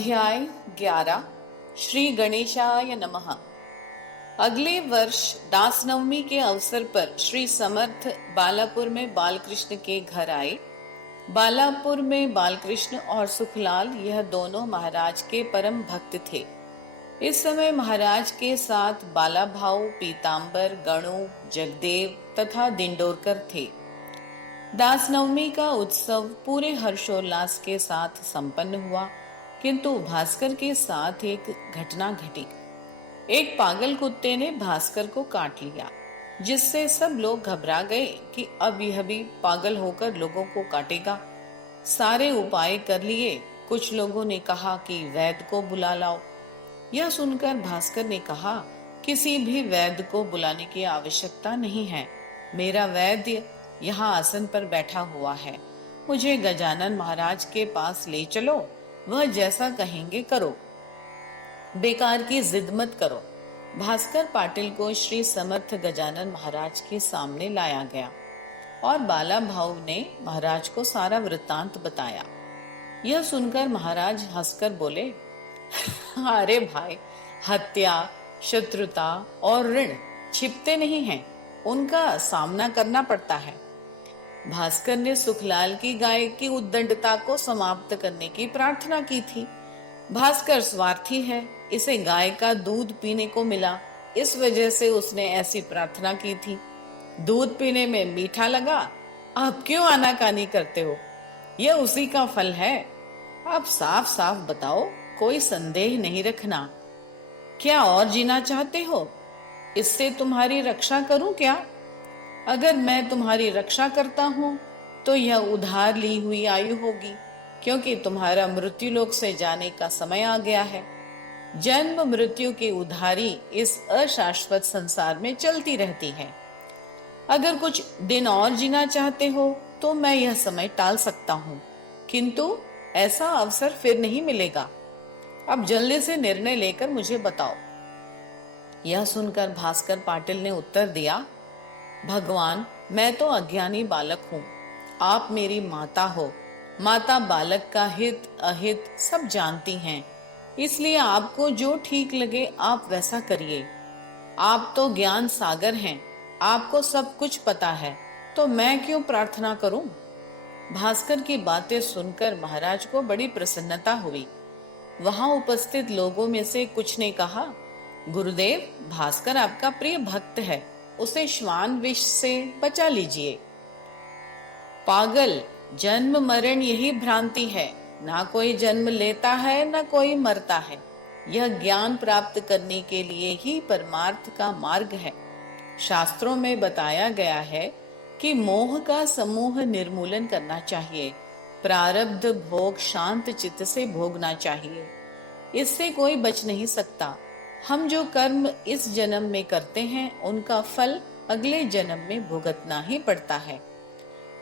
अध्याय 11 श्री गणेशाय नमः। अगले वर्ष दास नवमी के अवसर पर श्री समर्थ बालापुर में बालकृष्ण के घर आए। बालापुर में बालकृष्ण और सुखलाल यह दोनों महाराज के परम भक्त थे। इस समय महाराज के साथ बाला भाऊ, पीतांबर, गणु, जगदेव तथा दिंडोरकर थे। दास नवमी का उत्सव पूरे हर्षोल्लास के साथ संपन्न हुआ, किंतु भास्कर के साथ एक घटना घटी। एक पागल कुत्ते ने भास्कर को काट लिया, जिससे सब लोग घबरा गए कि अब यह भी पागल होकर लोगों को काटेगा। सारे उपाय कर लिए। कुछ लोगों ने कहा कि वैद्य को बुला लाओ। यह सुनकर भास्कर ने कहा, किसी भी वैद्य को बुलाने की आवश्यकता नहीं है। मेरा वैद्य यहाँ आसन पर बैठा हुआ है। मुझे गजानन महाराज के पास ले चलो, वह जैसा कहेंगे करो। बेकार की जिद मत करो। भास्कर पाटिल को श्री समर्थ गजानन महाराज के सामने लाया गया और बाला भाऊ ने महाराज को सारा वृत्तांत बताया। यह सुनकर महाराज हंसकर बोले, अरे भाई, हत्या, शत्रुता और ऋण छिपते नहीं हैं, उनका सामना करना पड़ता है। भास्कर ने सुखलाल की गाय की उद्दंडता को समाप्त करने की प्रार्थना की थी। भास्कर स्वार्थी है, इसे गाय का दूध पीने को मिला, इस वजह से उसने ऐसी प्रार्थना की थी। दूध पीने में मीठा लगा, आप क्यों आनाकानी करते हो? यह उसी का फल है। आप साफ साफ बताओ, कोई संदेह नहीं रखना। क्या और जीना चाहते हो? इससे तुम्हारी रक्षा करूं क्या? अगर मैं तुम्हारी रक्षा करता हूं तो यह उधार ली हुई आयु होगी, क्योंकि तुम्हारा मृत्यु लोक से जाने का समय आ गया है। जन्म मृत्यु की उधारी इस अशाश्वत संसार में चलती रहती है। अगर कुछ दिन और जीना चाहते हो तो मैं यह समय टाल सकता हूँ, किंतु ऐसा अवसर फिर नहीं मिलेगा। अब जल्दी से निर्णय लेकर मुझे बताओ। यह सुनकर भास्कर पाटिल ने उत्तर दिया, भगवान, मैं तो अज्ञानी बालक हूँ, आप मेरी माता हो। माता बालक का हित अहित सब जानती हैं, इसलिए आपको जो ठीक लगे आप वैसा करिए। आप तो ज्ञान सागर हैं, आपको सब कुछ पता है, तो मैं क्यों प्रार्थना करूं? भास्कर की बातें सुनकर महाराज को बड़ी प्रसन्नता हुई। वहां उपस्थित लोगों में से कुछ ने कहा, गुरुदेव, भास्कर आपका प्रिय भक्त है, उसे श्वान विष से बचा लीजिए। पागल, जन्म मरण यही भ्रांति है। ना कोई जन्म लेता है, ना कोई मरता है। यह ज्ञान प्राप्त करने के लिए ही परमार्थ का मार्ग है। शास्त्रों में बताया गया है कि मोह का समूह निर्मूलन करना चाहिए। प्रारब्ध भोग शांत चित्त से भोगना चाहिए, इससे कोई बच नहीं सकता। हम जो कर्म इस जन्म में करते हैं, उनका फल अगले जन्म में भुगतना ही पड़ता है।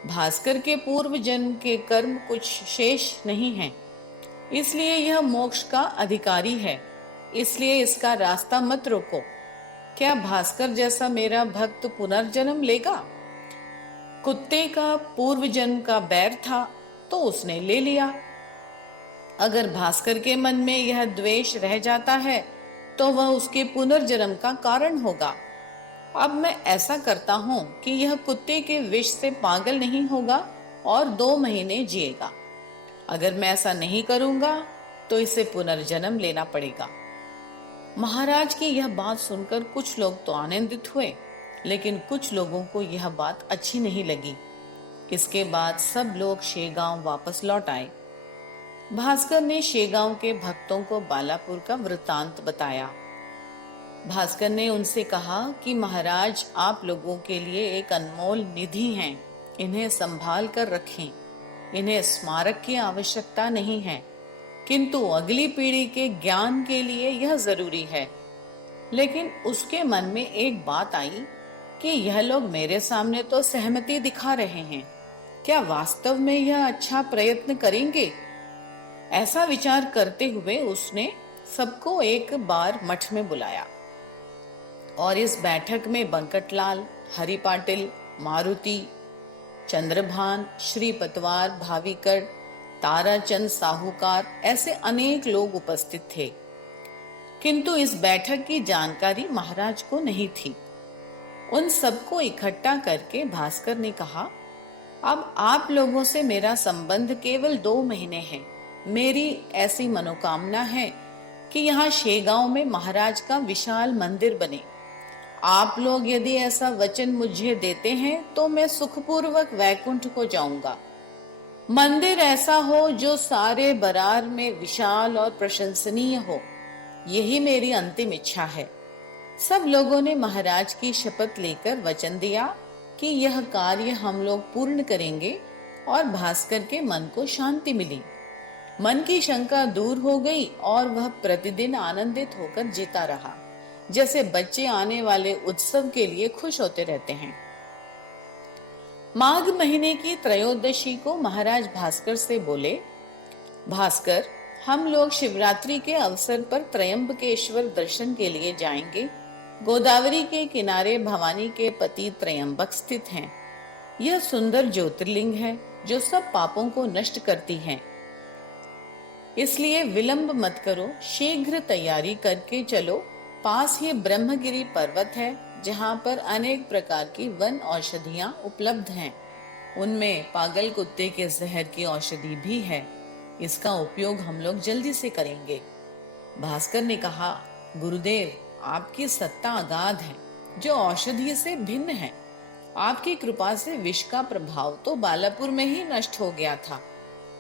भास्कर के पूर्व जन्म के कर्म कुछ शेष नहीं हैं, इसलिए यह मोक्ष का अधिकारी है। इसलिए इसका रास्ता मत रोको। क्या भास्कर जैसा मेरा भक्त पुनर्जन्म लेगा? कुत्ते का पूर्व जन्म का बैर था तो उसने ले लिया। अगर भास्कर के मन में यह द्वेष रह जाता है तो वह उसके पुनर्जन्म का कारण होगा। अब मैं ऐसा करता हूँ कि यह कुत्ते के विष से पागल नहीं होगा और 2 महीने जिएगा। अगर मैं ऐसा नहीं करूंगा तो इसे पुनर्जन्म लेना पड़ेगा। महाराज की यह बात सुनकर कुछ लोग तो आनंदित हुए, लेकिन कुछ लोगों को यह बात अच्छी नहीं लगी। इसके बाद सब लोग शेगांव वापस लौट आए। भास्कर ने शेगांव के भक्तों को बालापुर का वृत्तांत बताया। भास्कर ने उनसे कहा कि महाराज आप लोगों के लिए एक अनमोल निधि हैं, इन्हें संभाल कर रखें। इन्हें स्मारक की आवश्यकता नहीं है, किंतु अगली पीढ़ी के ज्ञान के लिए यह जरूरी है। लेकिन उसके मन में एक बात आई कि यह लोग मेरे सामने तो सहमति दिखा रहे हैं, क्या वास्तव में यह अच्छा प्रयत्न करेंगे? ऐसा विचार करते हुए उसने सबको एक बार मठ में बुलाया और इस बैठक में बंकटलाल, हरि पाटिल, मारुति, चंद्रभान, श्री पतवार, भाविकर, ताराचंद साहूकार, ऐसे अनेक लोग उपस्थित थे। किंतु इस बैठक की जानकारी महाराज को नहीं थी। उन सबको इकट्ठा करके भास्कर ने कहा, अब आप लोगों से मेरा संबंध केवल 2 महीने है। मेरी ऐसी मनोकामना है कि यहाँ शेगांव में महाराज का विशाल मंदिर बने। आप लोग यदि ऐसा वचन मुझे देते हैं तो मैं सुखपूर्वक वैकुंठ को जाऊंगा। मंदिर ऐसा हो जो सारे बरार में विशाल और प्रशंसनीय हो, यही मेरी अंतिम इच्छा है। सब लोगों ने महाराज की शपथ लेकर वचन दिया कि यह कार्य हम लोग पूर्ण करेंगे, और भास्कर के मन को शांति मिली। मन की शंका दूर हो गई और वह प्रतिदिन आनंदित होकर जीता रहा, जैसे बच्चे आने वाले उत्सव के लिए खुश होते रहते हैं। माघ महीने की त्रयोदशी को महाराज भास्कर से बोले, भास्कर, हम लोग शिवरात्रि के अवसर पर त्रयंबकेश्वर दर्शन के लिए जाएंगे। गोदावरी के किनारे भवानी के पति त्रयंबक स्थित हैं। यह सुंदर ज्योतिर्लिंग है जो सब पापों को नष्ट करती है। इसलिए विलंब मत करो, शीघ्र तैयारी करके चलो। पास ही ब्रह्मगिरी पर्वत है, जहाँ पर अनेक प्रकार की वन औषधियां उपलब्ध हैं। उनमें पागल कुत्ते के जहर की औषधि भी है। इसका उपयोग हम लोग जल्दी से करेंगे। भास्कर ने कहा, गुरुदेव, आपकी सत्ता अगाध है, जो औषधि से भिन्न है। आपकी कृपा से विष का प्रभाव तो बालापुर में ही नष्ट हो गया था।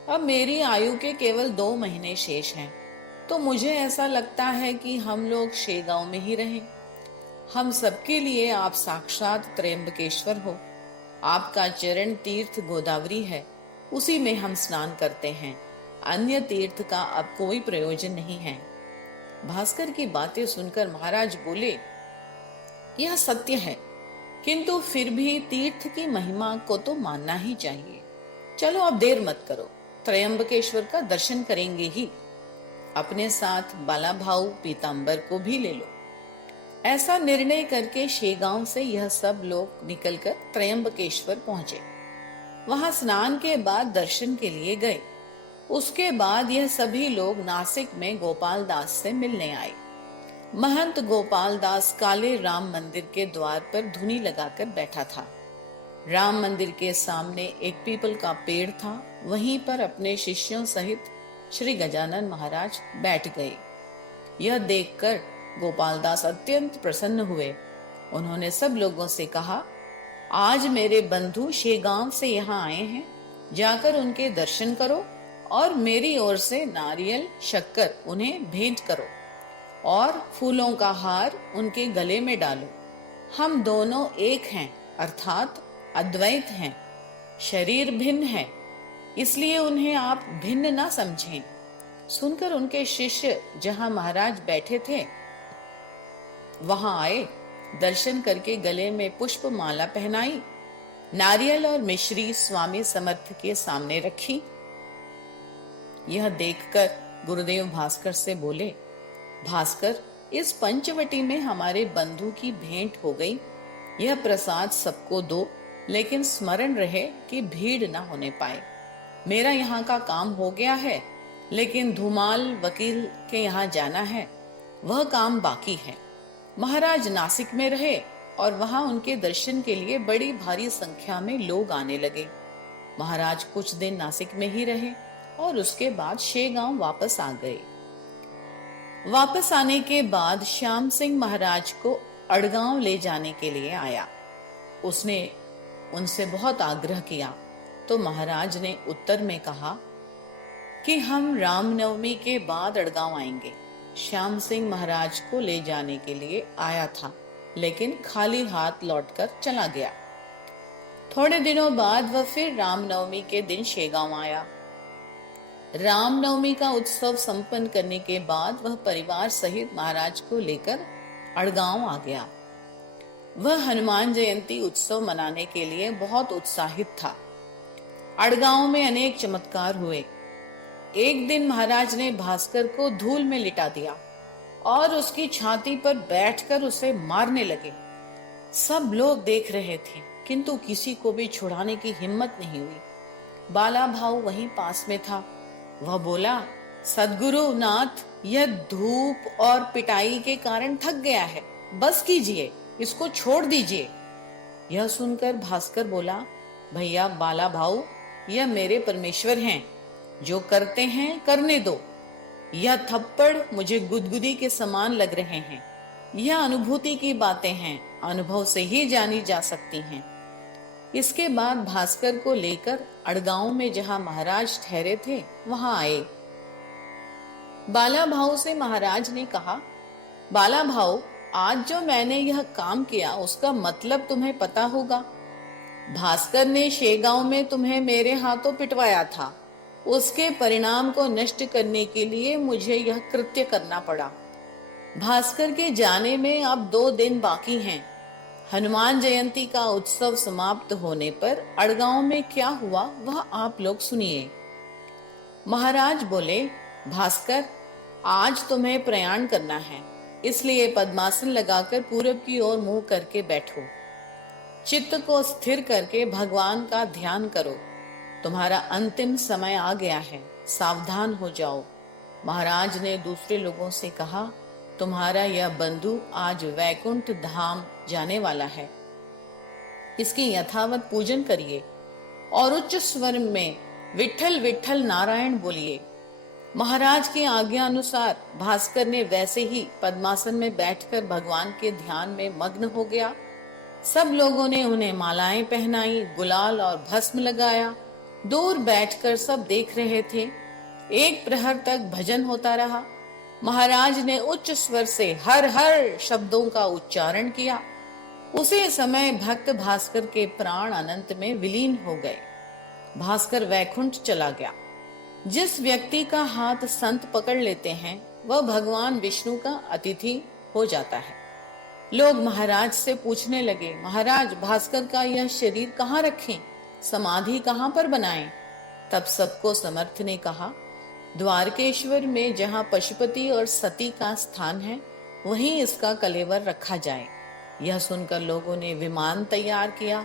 अब मेरी आयु के केवल 2 महीने शेष हैं, तो मुझे ऐसा लगता है कि हम लोग शेगांव में ही रहें। हम सबके लिए आप साक्षात त्रयंबकेश्वर हो। आपका चरण तीर्थ गोदावरी है, उसी में हम स्नान करते हैं। अन्य तीर्थ का अब कोई प्रयोजन नहीं है। भास्कर की बातें सुनकर महाराज बोले, यह सत्य है, किंतु फिर भी तीर्थ की महिमा को तो मानना ही चाहिए। चलो अब देर मत करो, त्रयंबकेश्वर का दर्शन करेंगे ही। अपने साथ बाला भाऊ पीतांबर को भी ले लो। ऐसा निर्णय करके शेगांव से यह सब लोग निकलकर त्रयंबकेश्वर पहुंचे। वहां स्नान के बाद दर्शन के लिए गए। उसके बाद यह सभी लोग नासिक में गोपाल दास से मिलने आए। महंत गोपाल दास काले राम मंदिर के द्वार पर धुनी लगाकर बैठा था। राम मंदिर के सामने एक पीपल का पेड़ था। वहीं पर अपने शिष्यों सहित श्री गजानन महाराज बैठ गए। यह देखकर गोपाल दास अत्यंत प्रसन्न हुए। उन्होंने सब लोगों से कहा, आज मेरे बंधु शेगांव से यहाँ आए हैं, जाकर उनके दर्शन करो और मेरी ओर से नारियल शक्कर उन्हें भेंट करो और फूलों का हार उनके गले में डालो। हम दोनों एक हैं, अर्थात अद्वैत हैं। शरीर भिन्न है, इसलिए उन्हें आप भिन्न ना समझें। सुनकर उनके शिष्य जहां महाराज बैठे थे वहां आए। दर्शन करके गले में पुष्प माला पहनाई, नारियल और मिश्री स्वामी समर्थ के सामने रखी। यह देखकर गुरुदेव भास्कर से बोले, भास्कर, इस पंचवटी में हमारे बंधु की भेंट हो गई। यह प्रसाद सबको दो, लेकिन स्मरण रहे कि भीड़ ना होने पाए। मेरा यहाँ का काम हो गया है, लेकिन धूमाल वकील के यहाँ जाना है, वह काम बाकी है। महाराज नासिक में रहे और वहां उनके दर्शन के लिए बड़ी भारी संख्या में लोग आने लगे। महाराज कुछ दिन नासिक में ही रहे और उसके बाद शेगांव वापस आ गए। वापस आने के बाद श्याम सिंह महाराज को अड़गांव ले जाने के लिए आया। उसने उनसे बहुत आग्रह किया, तो महाराज ने उत्तर में कहा कि हम रामनवमी के बाद अड़गांव आएंगे। श्याम सिंह महाराज को ले जाने के लिए आया था, लेकिन खाली हाथ लौटकर चला गया। थोड़े दिनों बाद वह फिर रामनवमी के दिन शेगांव आया। रामनवमी का उत्सव संपन्न करने के बाद वह परिवार सहित महाराज को लेकर अड़गांव आ गया। वह हनुमान जयंती उत्सव मनाने के लिए बहुत उत्साहित था। अड़गांव में अनेक चमत्कार हुए। एक दिन महाराज ने भास्कर को धूल में लिटा दिया और उसकी छाती पर बैठकर उसे मारने लगे। सब लोग देख रहे थे, किंतु किसी को भी छुड़ाने की हिम्मत नहीं हुई। बाला भाव वहीं पास में था। वह बोला, सद्गुरु नाथ, यह धूप और पिटाई के कारण थक गया है, बस कीजिए, इसको छोड़ दीजिए। यह सुनकर भास्कर बोला, भैया बाला भाऊ, यह मेरे परमेश्वर हैं, जो करते हैं करने दो। यह थप्पड़ मुझे गुदगुदी के समान लग रहे हैं। यह अनुभूति की बातें हैं, अनुभव से ही जानी जा सकती हैं। इसके बाद भास्कर को लेकर अड़गांव में जहां महाराज ठहरे थे वहां आए। बाला भाऊ से महाराज ने कहा, बाला भाऊ, आज जो मैंने यह काम किया उसका मतलब तुम्हें पता होगा। भास्कर ने शेगांव में तुम्हें मेरे हाथों पिटवाया था। उसके परिणाम को नष्ट करने के लिए मुझे यह कृत्य करना पड़ा। भास्कर के जाने में अब 2 दिन बाकी हैं। हनुमान जयंती का उत्सव समाप्त होने पर अड़गांव में क्या हुआ वह आप लोग सुनिए। महाराज बोले, भास्कर, आज तुम्हें प्रयाण करना है, इसलिए पद्मासन लगाकर पूरब की ओर मुंह करके बैठो। चित्त को स्थिर करके भगवान का ध्यान करो। तुम्हारा अंतिम समय आ गया है, सावधान हो जाओ। महाराज ने दूसरे लोगों से कहा, तुम्हारा यह बंधु आज वैकुंठ धाम जाने वाला है, इसकी यथावत पूजन करिए और उच्च स्वर में विठल विठल नारायण बोलिए। महाराज की आज्ञा अनुसार भास्कर ने वैसे ही पद्मासन में बैठकर भगवान के ध्यान में मग्न हो गया। सब लोगों ने उन्हें मालाएं पहनाई, गुलाल और भस्म लगाया। दूर बैठकर सब देख रहे थे। 1 प्रहर तक भजन होता रहा। महाराज ने उच्च स्वर से हर हर शब्दों का उच्चारण किया। उसी समय भक्त भास्कर के प्राण अनंत में विलीन हो गए। भास्कर वैकुंठ चला गया। जिस व्यक्ति का हाथ संत पकड़ लेते हैं वह भगवान विष्णु का अतिथि हो जाता है। लोग महाराज से पूछने लगे, महाराज, भास्कर का यह शरीर कहाँ रखें, समाधि कहाँ पर बनाएं? तब सबको समर्थ ने कहा, द्वारकेश्वर में जहाँ पशुपति और सती का स्थान है वहीं इसका कलेवर रखा जाए। यह सुनकर लोगों ने विमान तैयार किया।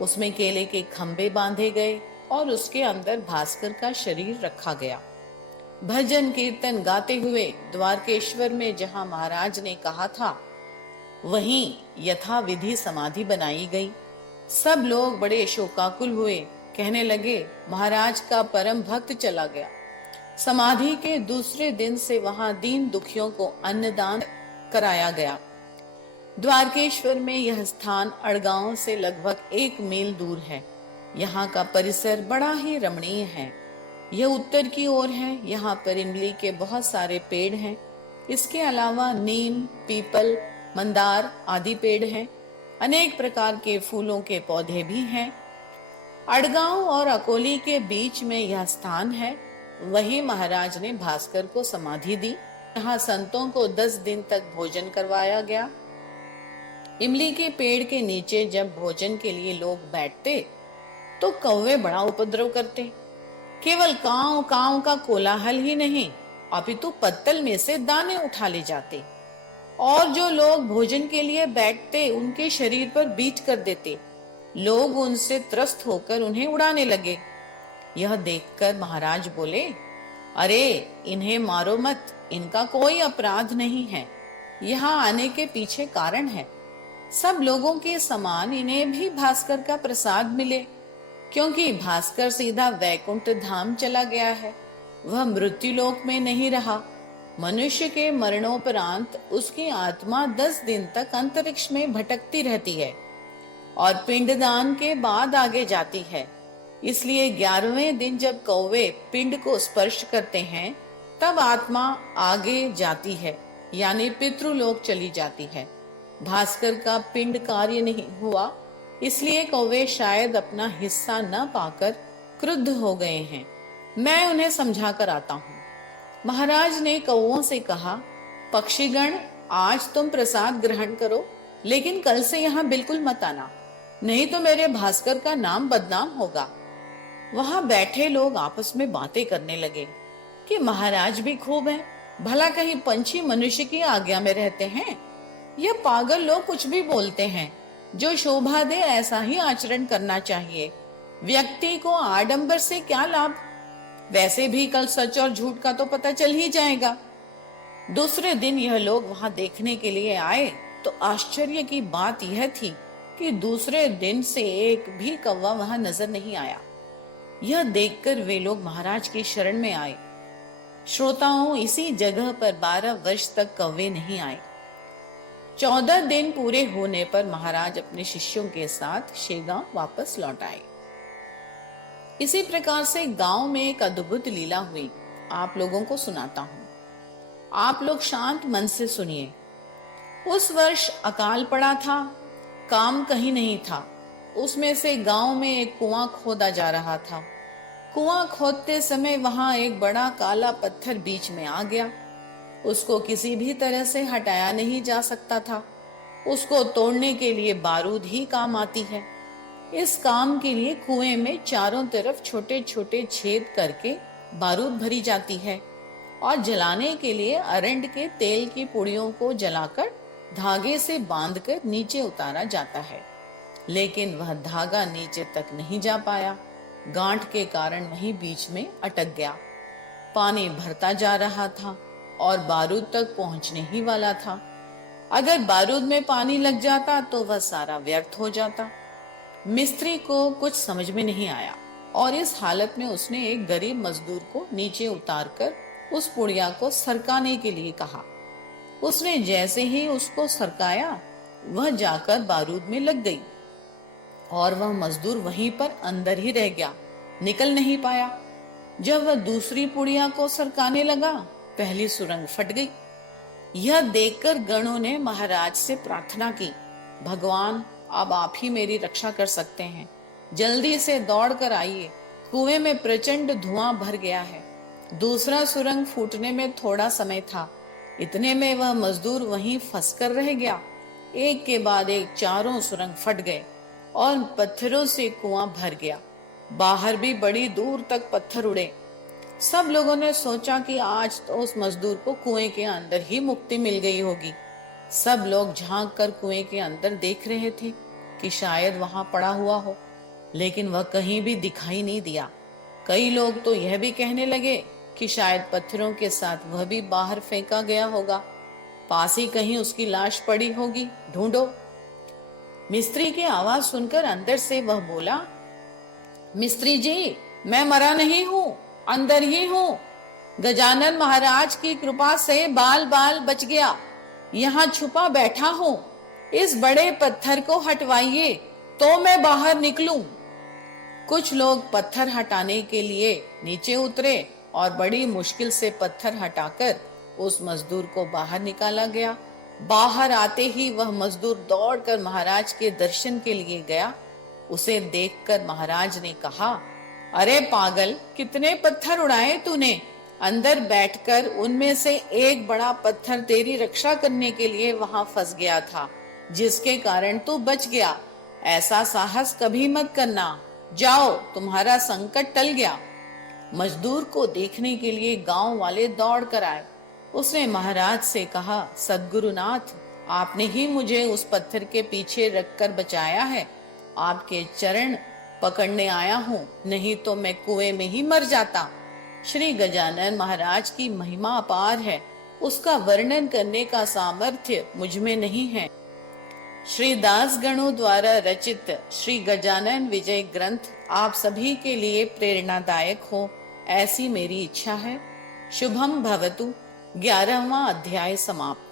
उसमें केले के खंभे बांधे गए और उसके अंदर भास्कर का शरीर रखा गया। भजन कीर्तन गाते हुए द्वारकेश्वर में जहां महाराज ने कहा था वहीं यथा विधि समाधि बनाई गई। सब लोग बड़े शोकाकुल हुए, कहने लगे, महाराज का परम भक्त चला गया। समाधि के दूसरे दिन से वहां दीन दुखियों को अन्नदान कराया गया। द्वारकेश्वर में यह स्थान अड़गांव से लगभग 1 मील दूर है। यहाँ का परिसर बड़ा ही रमणीय है। यह उत्तर की ओर है। यहाँ पर इमली के बहुत सारे पेड़ हैं। इसके अलावा नीम, पीपल, मंदार आदि पेड़ हैं। अनेक प्रकार के फूलों के पौधे भी हैं। अड़गांव और अकोली के बीच में यह स्थान है। वही महाराज ने भास्कर को समाधि दी। यहाँ संतों को 10 दिन तक भोजन करवाया गया। इमली के पेड़ के नीचे जब भोजन के लिए लोग बैठते तो कौवे बड़ा उपद्रव करते। केवल कांव कांव का कोलाहल ही नहीं, अपितु पत्तल में से दाने उठा ले जाते और जो लोग भोजन के लिए बैठते उनके शरीर पर बीट कर देते। लोग उनसे त्रस्त होकर उन्हें उड़ाने लगे। यह देखकर महाराज बोले, अरे इन्हें मारो मत, इनका कोई अपराध नहीं है। यहाँ आने के पीछे कारण है। सब लोगों के समान इन्हें भी भास्कर का प्रसाद मिले, क्योंकि भास्कर सीधा वैकुंठ धाम चला गया है। वह मृत्युलोक में नहीं रहा। मनुष्य के मरणोपरांत उसकी आत्मा 10 दिन तक अंतरिक्ष में भटकती रहती है और पिंडदान के बाद आगे जाती है। इसलिए 11वें दिन जब कौवे पिंड को स्पर्श करते हैं तब आत्मा आगे जाती है, यानी पितृलोक चली जाती है। भास्कर का पिंड कार्य नहीं हुआ, इसलिए कौवे शायद अपना हिस्सा न पाकर क्रुद्ध हो गए हैं। मैं उन्हें समझा कर आता हूँ। महाराज ने कौवों से कहा, पक्षीगण, आज तुम प्रसाद ग्रहण करो, लेकिन कल से यहाँ बिल्कुल मत आना, नहीं तो मेरे भास्कर का नाम बदनाम होगा। वहां बैठे लोग आपस में बातें करने लगे कि महाराज भी खूब हैं, भला कहीं पंछी मनुष्य की आज्ञा में रहते हैं? यह पागल लोग कुछ भी बोलते हैं। जो शोभा दे ऐसा ही आचरण करना चाहिए। व्यक्ति को आडंबर से क्या लाभ? वैसे भी कल सच और झूठ का तो पता चल ही जाएगा। दूसरे दिन यह लोग वहां देखने के लिए आए तो आश्चर्य की बात यह थी कि दूसरे दिन से एक भी कौवा वहां नजर नहीं आया। यह देखकर वे लोग महाराज की शरण में आए। श्रोताओं, इसी जगह पर 12 वर्ष तक कौवे नहीं आए। 14 दिन पूरे होने पर महाराज अपने शिष्यों के साथ शेगांव वापस लौट आए। इसी प्रकार से गांव में एक अद्भुत लीला हुई, आप लोगों को सुनाता हूं। आप लोग शांत मन से सुनिए। उस वर्ष अकाल पड़ा था, काम कहीं नहीं था। उसमें से गांव में एक कुआं खोदा जा रहा था। कुआं खोदते समय वहां एक बड़ा काला पत्थर बीच में आ गया। उसको किसी भी तरह से हटाया नहीं जा सकता था। उसको तोड़ने के लिए बारूद ही काम आती है। इस काम के लिए कुएं में चारों तरफ छोटे छोटे छेद करके बारूद भरी जाती है और जलाने के लिए अरंड के तेल की पुड़ियों को जलाकर धागे से बांधकर नीचे उतारा जाता है। लेकिन वह धागा नीचे तक नहीं जा पाया। गांठ के कारण वहीं बीच में अटक गया। पानी भरता जा रहा था और बारूद तक पहुंचने ही वाला था। अगर बारूद में पानी लग जाता तो वह सारा व्यर्थ हो जाता। मिस्त्री को कुछ समझ में नहीं आया और इस हालत में उसने एक गरीब मजदूर को नीचे उतारकर उस पुड़िया को सरकाने के लिए कहा। उसने जैसे ही उसको सरकाया, वह जाकर बारूद में लग गई और वह मजदूर वहीं पर अंदर ही रह गया, निकल नहीं पाया। जब वह दूसरी पुड़िया को सरकाने लगा, पहली सुरंग फट गई। यह देखकर गणों ने महाराज से प्रार्थना की, भगवान, अब आप ही मेरी रक्षा कर सकते हैं। जल्दी से दौड़ कर आइए, कुएं में प्रचंड धुआं भर गया है। दूसरा सुरंग फूटने में थोड़ा समय था। इतने में वह मजदूर वहीं फंसकर रह गया। एक के बाद एक चारों सुरंग फट गए और पत्थरों से कुआं भर गया। बाहर भी बड़ी दूर तक पत्थर उड़े। सब लोगों ने सोचा कि आज तो उस मजदूर को कुएं के अंदर ही मुक्ति मिल गई होगी। सब लोग झांक कर कुएं के अंदर देख रहे थे कि शायद वहां पड़ा हुआ हो, लेकिन वह कहीं भी दिखाई नहीं दिया। कई लोग तो यह भी कहने लगे कि शायद पत्थरों के साथ वह भी बाहर फेंका गया होगा। पास ही कहीं उसकी लाश पड़ी होगी, ढूंढो। मिस्त्री की आवाज सुनकर अंदर से वह बोला, मिस्त्री जी, मैं मरा नहीं हूँ, अंदर ही हूँ। गजानन महाराज की कृपा से बाल बाल बच गया। यहाँ छुपा बैठा हूँ। इस बड़े पत्थर को हटवाइए तो मैं बाहर निकलूं। कुछ लोग पत्थर हटाने के लिए नीचे उतरे और बड़ी मुश्किल से पत्थर हटाकर उस मजदूर को बाहर निकाला गया। बाहर आते ही वह मजदूर दौड़कर महाराज के दर्शन के लिए गया। उसे देखकर महाराज ने कहा, अरे पागल, कितने पत्थर उड़ाए तूने। अंदर बैठकर उनमें से एक बड़ा पत्थर तेरी रक्षा करने के लिए वहां फंस गया था, जिसके कारण तू बच गया। ऐसा साहस कभी मत करना। जाओ, तुम्हारा संकट टल गया। मजदूर को देखने के लिए गांव वाले दौड़ कर आए। उसने महाराज से कहा, सद्गुरुनाथ, आपने ही मुझे उस पत्थर के पीछे रखकर बचाया है। आपके चरण पकड़ने आया हूँ, नहीं तो मैं कुएं में ही मर जाता। श्री गजानन महाराज की महिमा अपार है, उसका वर्णन करने का सामर्थ्य मुझ में नहीं है। श्री दास गणों द्वारा रचित श्री गजानन विजय ग्रंथ आप सभी के लिए प्रेरणादायक हो, ऐसी मेरी इच्छा है। शुभम भवतु। 11वां अध्याय समाप्त।